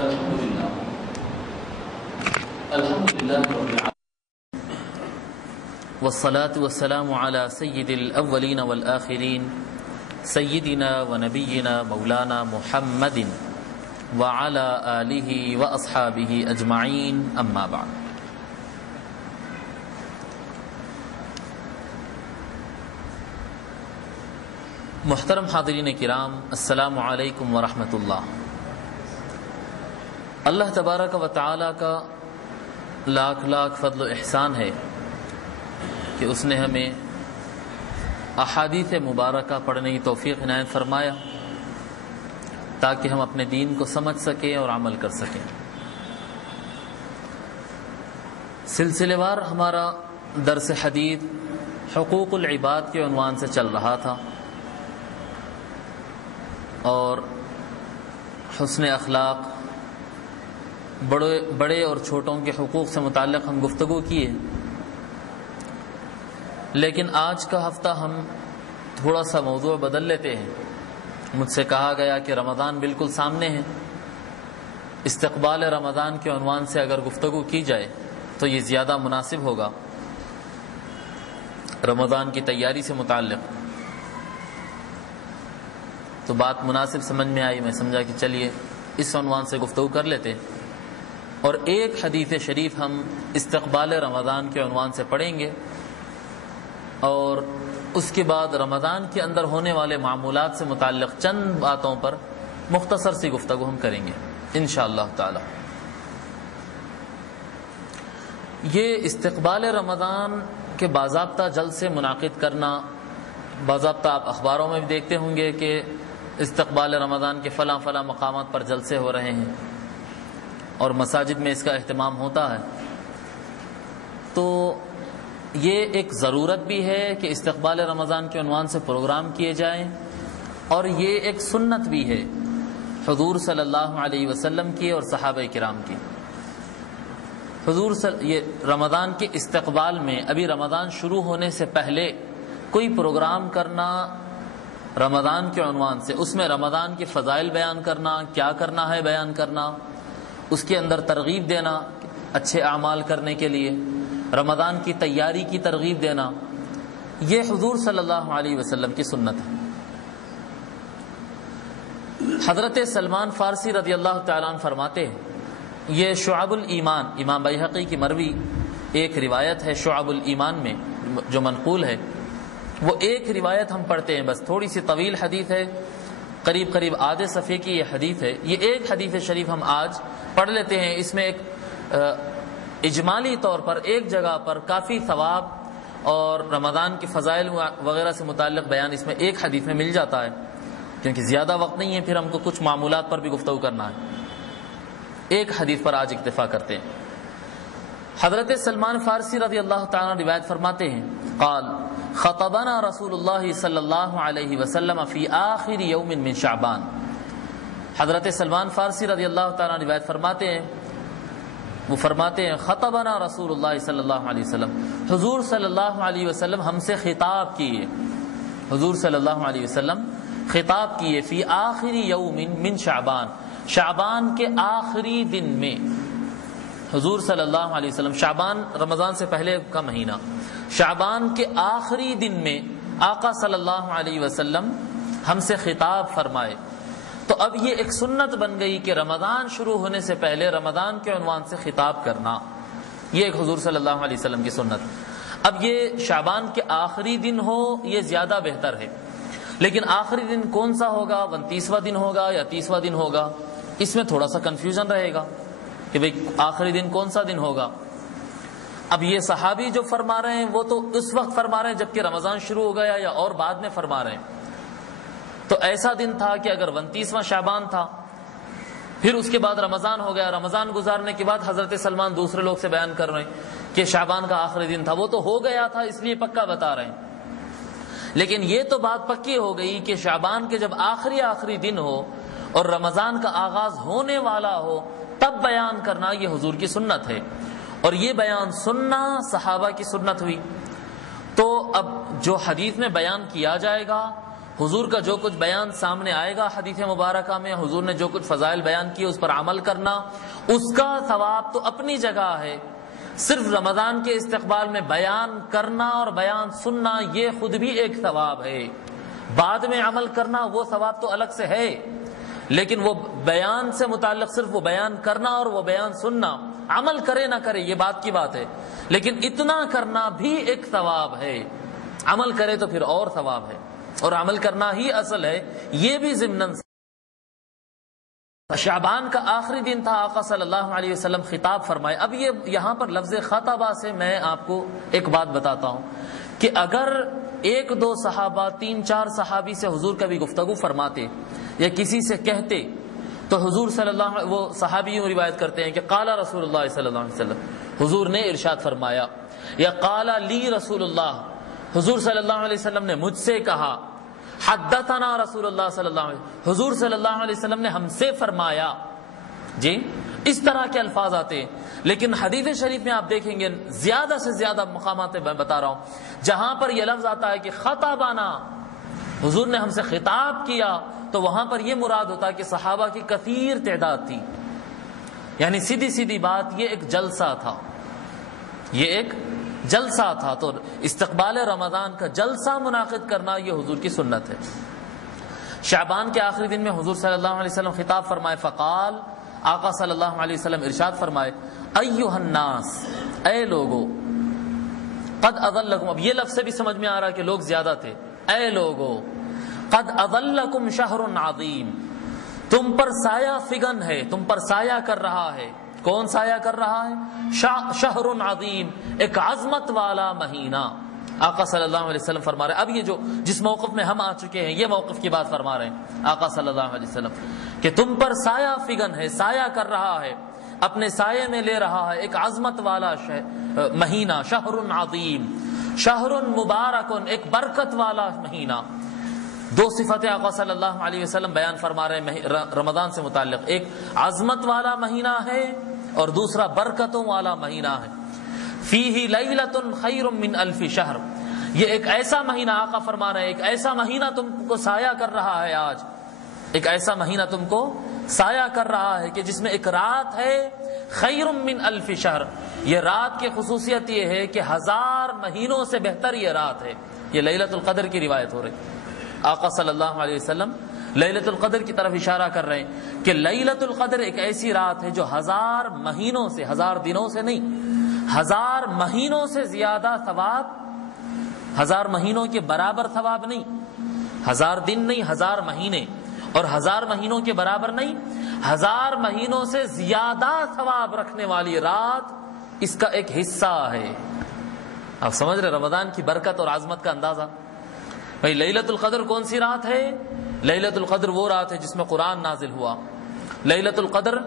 الحمدللہ رب العالمین والصلاة والسلام علی سید الاولین والآخرین سیدنا و نبینا مولانا محمد وعلی آلہ واصحابہ اجمعین اما بعد۔ محترم حاضرین کرام، السلام علیکم ورحمۃ اللہ۔ اللہ تبارک و تعالی کا لاکھ لاکھ فضل و احسان ہے کہ اس نے ہمیں احادیث مبارکہ پڑھنے کی توفیق عنایت فرمایا تاکہ ہم اپنے دین کو سمجھ سکیں اور عمل کر سکیں۔ سلسلے وار ہمارا درس حدیث حقوق العباد کے عنوان سے چل رہا تھا اور حسن اخلاق، بڑے اور چھوٹوں کے حقوق سے متعلق ہم گفتگو کیے، لیکن آج کا ہفتہ ہم تھوڑا سا موضوع بدل لیتے ہیں۔ مجھ سے کہا گیا کہ رمضان بالکل سامنے ہے، استقبال رمضان کے عنوان سے اگر گفتگو کی جائے تو یہ زیادہ مناسب ہوگا، رمضان کی تیاری سے متعلق۔ تو بات مناسب سمجھ میں آئی، میں سمجھا کہ چلیے اس عنوان سے گفتگو کر لیتے ہیں، اور ایک حدیث شریف ہم استقبال رمضان کے عنوان سے پڑھیں گے، اور اس کے بعد رمضان کے اندر ہونے والے معمولات سے متعلق چند باتوں پر مختصر سی گفتگو ہم کریں گے انشاءاللہ تعالی۔ یہ استقبال رمضان کے باضابطہ جلسے منعقد کرنا، باضابطہ آپ اخباروں میں بھی دیکھتے ہوں گے کہ استقبال رمضان کے فلاں فلاں مقامات پر جلسے ہو رہے ہیں اور مساجد میں اس کا اہتمام ہوتا ہے۔ تو یہ ایک ضرورت بھی ہے کہ استقبال رمضان کے عنوان سے پروگرام کیے جائیں، اور یہ ایک سنت بھی ہے حضور صلی اللہ علیہ وسلم کی اور صحابہ کرام کی۔ یہ رمضان کے استقبال میں، ابھی رمضان شروع ہونے سے پہلے کوئی پروگرام کرنا رمضان کے عنوان سے، اس میں رمضان کے فضائل بیان کرنا، کیا کرنا ہے بیان کرنا، اس کے اندر ترغیب دینا اچھے اعمال کرنے کے لیے، رمضان کی تیاری کی ترغیب دینا، یہ حضور صلی اللہ علیہ وسلم کی سنت ہے۔ حضرت سلمان فارسی رضی اللہ تعالیٰ عنہ فرماتے ہیں، یہ شعب الایمان، امام بیہقی کی مروی ایک روایت ہے شعب الایمان میں جو منقول ہے، وہ ایک روایت ہم پڑھتے ہیں، بس تھوڑی سی طویل حدیث ہے، قریب آدھے صفحے کی یہ حدیث ہے۔ یہ ایک حدیث شریف ہم آج پڑھ لیتے ہیں، اس میں ایک اجمالی طور پر ایک جگہ پر کافی ثواب اور رمضان کی فضائل وغیرہ سے متعلق بیان اس میں ایک حدیث میں مل جاتا ہے، کیونکہ زیادہ وقت نہیں ہے، پھر ہم کو کچھ معمولات پر بھی گفتگو کرنا ہے۔ ایک حدیث پر آج اکتفا کرتے ہیں۔ حضرت سلمان فارسی رضی اللہ تعالیٰ روایت فرماتے ہیں، قال خطبنا رسول اللہ صلی اللہ علیہ وسلم فی آخر یوم من شعبان۔ حضرت سلمان فارسی رضی اللہ تعالیٰ روایت فرماتے ہیں، وہ فرماتے ہیں خطبنا رسول اللہ صلی اللہ علیہ وسلم، حضور صلی اللہ علیہ وسلم ہم سے خطاب کیے، حضور صلی اللہ علیہ وسلم خطاب کیے فی آخر یوم من شعبان، شعبان کے آخری دن میں۔ حضور صلی اللہ علیہ وسلم، شعبان رمضان سے پہلے کا مہینہ، شعبان کے آخری دن میں آقا صلی اللہ علیہ وسلم ہم سے خطاب فرمائے۔ تو اب یہ ایک سنت بن گئی کہ رمضان شروع ہونے سے پہلے رمضان کے عنوان سے خطاب کرنا، یہ ایک حضور صلی اللہ علیہ وسلم کی سنت۔ اب یہ شعبان کے آخری دن ہو یہ زیادہ بہتر ہے، لیکن آخری دن کون سا ہوگا، 29واں دن ہوگا یا 30واں دن ہوگا، اس میں تھوڑا سا کنفیوژن رہے گا کہ بھئی آخری دن کون سا دن ہوگا۔ اب یہ صحابی جو فرما رہے ہیں وہ تو اس وقت فرما رہے ہیں جبکہ رمضان شروع ہو گیا یا اور بعد میں فرما رہے ہیں۔ تو ایسا دن تھا کہ اگر 29واں شعبان تھا، پھر اس کے بعد رمضان ہو گیا، رمضان گزارنے کے بعد حضرت سلمان دوسرے لوگ سے بیان کر رہے ہیں کہ شعبان کا آخری دن تھا، وہ تو ہو گیا تھا اس لیے پکا بتا رہے ہیں۔ لیکن یہ تو بات پکی ہو گئی کہ شعبان کے جب آخری دن ہو اور رمضان کا آغاز ہونے والا ہو تب بیان کرنا یہ حضور کی سنت ہے، اور یہ بیان سننا صحابہ کی سنت ہوئی۔ تو اب جو حدیث میں بیان کیا جائے گا حضور کا جو کچھ بیان سامنے آئے گا حدیث مبارکہ میں، حضور نے جو کچھ فضائل بیان کیے اس پر عمل کرنا، اس کا ثواب تو اپنی جگہ ہے۔ صرف رمضان کے استقبال میں بیان کرنا اور بیان سننا یہ خود بھی ایک ثواب ہے، بعد میں عمل کرنا وہ ثواب تو الگ سے ہے، لیکن وہ بیان سے متعلق صرف وہ بیان کرنا اور وہ بیان سننا، عمل کرے نہ کرے یہ بات کی بات ہے، لیکن اتنا کرنا بھی ایک ثواب ہے، عمل کرے تو پھر اور ثواب ہے، اور عمل کرنا ہی اصل ہے۔ یہ بھی ضمناً شعبان کا آخری دن تھا، آقا صلی اللہ علیہ وسلم خطاب فرمائے۔ اب یہ یہاں پر لفظ خطبہ سے میں آپ کو ایک بات بتاتا ہوں کہ اگر ایک دو صحابہ 3-4 صحابی سے حضور کا بھی گفتگو فرماتے یا کسی سے کہتے تو حضور صلی اللہ علیہ وہ صحابی یوں روایت کرتے ہیں کہ قال رسول اللہ صلی اللہ علیہ وسلم، حضور نے ارشاد فرمایا، یا قال لی رسول اللہ، حضور صلی اللہ علیہ وسلم نے مجھ سے کہا، حدثنا رسول اللہ صلی اللہ علیہ وسلم، حضور صلی اللہ علیہ وسلم نے ہم سے فرمایا، جی اس طرح کے الفاظ آتے ہیں۔ لیکن حدیث شریف میں آپ دیکھیں گے زیادہ سے زیادہ مقامات میں بتا رہا ہوں جہاں پر یہ لفظ آتا ہے کہ خطبنا، حضور نے ہم سے خطاب کیا، تو وہاں پر یہ مراد ہوتا ہے کہ صحابہ کی کثیر تعداد تھی، یعنی سیدھی سیدھی بات یہ ایک جلسہ تھا، یہ ایک جلسہ تھا، تو استقبال رمضان کا جلسہ منعقد کرنا یہ حضور کی سنت ہے۔ شعبان کے آخری دن میں حضور صلی اللہ علیہ وسلم خطاب فرمائے، فقال، آقا صلی اللہ علیہ وسلم ارشاد فرمائے، ایھا الناس، اے لوگو، قد اضلکم، اب یہ لفظ سے بھی سمجھ میں آ رہا کہ لوگ زیادہ تھے، اے لوگو، قد اضلکم شہر عظیم، تم پر سایہ فگن ہے، تم پر سایہ کر رہا ہے، کون سایہ کر رہا ہے؟ شہر عظیم، ایک عظمت والا مہینہ۔ آقا صلی اللہ علیہ وسلم فرما رہے، اب یہ جو جس موقف میں ہم آ چکے ہیں یہ موقف کی بات فرما رہے ہیں آقا صلی اللہ علیہ وسلم کہ تم پر سایہ فگن ہے، سایہ کر رہا ہے، اپنے سائے میں لے رہا ہے ایک عظمت والا مہینہ، شہر عظیم، شہر مبارک، ایک برکت والا مہینہ۔ دو صفتیں آقا صلی اللہ علیہ وسلم بیان فرما رہے ہیں رمضان سے متعلق، ایک عظمت والا مہینہ ہے اور دوسرا برکتوں والا مہینہ ہے۔ فیہ لیلۃ خیر من الف شہر، یہ ایک ایسا مہینہ، آقا فرما رہے ہیں ایک ایسا مہینہ تم کو سایہ کر رہا ہے، آج ایک ایسا مہینہ تم کو سایہ کر رہا ہے کہ جس میں ایک رات ہے، خیر من الف شہر، یہ رات کی خصوصیت یہ ہے کہ 1000 مہینوں سے بہتر یہ رات ہے۔ یہ لیلۃ القدر کی روایت ہو رہی، آقا صلی اللہ علیہ وسلم لیلۃ القدر کی طرف اشارہ کر رہے ہیں کہ لیلۃ القدر ایک ایسی رات ہے جو 1000 مہینوں سے، 1000 دنوں سے نہیں، 1000 مہینوں سے زیادہ ثواب، 1000 مہینوں کے برابر ثواب نہیں، 1000 دن نہیں، 1000 مہینے، اور 1000 مہینوں کے برابر نہیں، 1000 مہینوں سے زیادہ ثواب رکھنے والی رات اس کا ایک حصہ ہے۔ آپ سمجھ رہے رمضان کی برکت اور عظمت کا اندازہ؟ بھائی لیلۃ القدر کون سی رات ہے؟ لیلۃ القدر وہ رات ہے جس میں قرآن نازل ہوا، لیلۃ القدر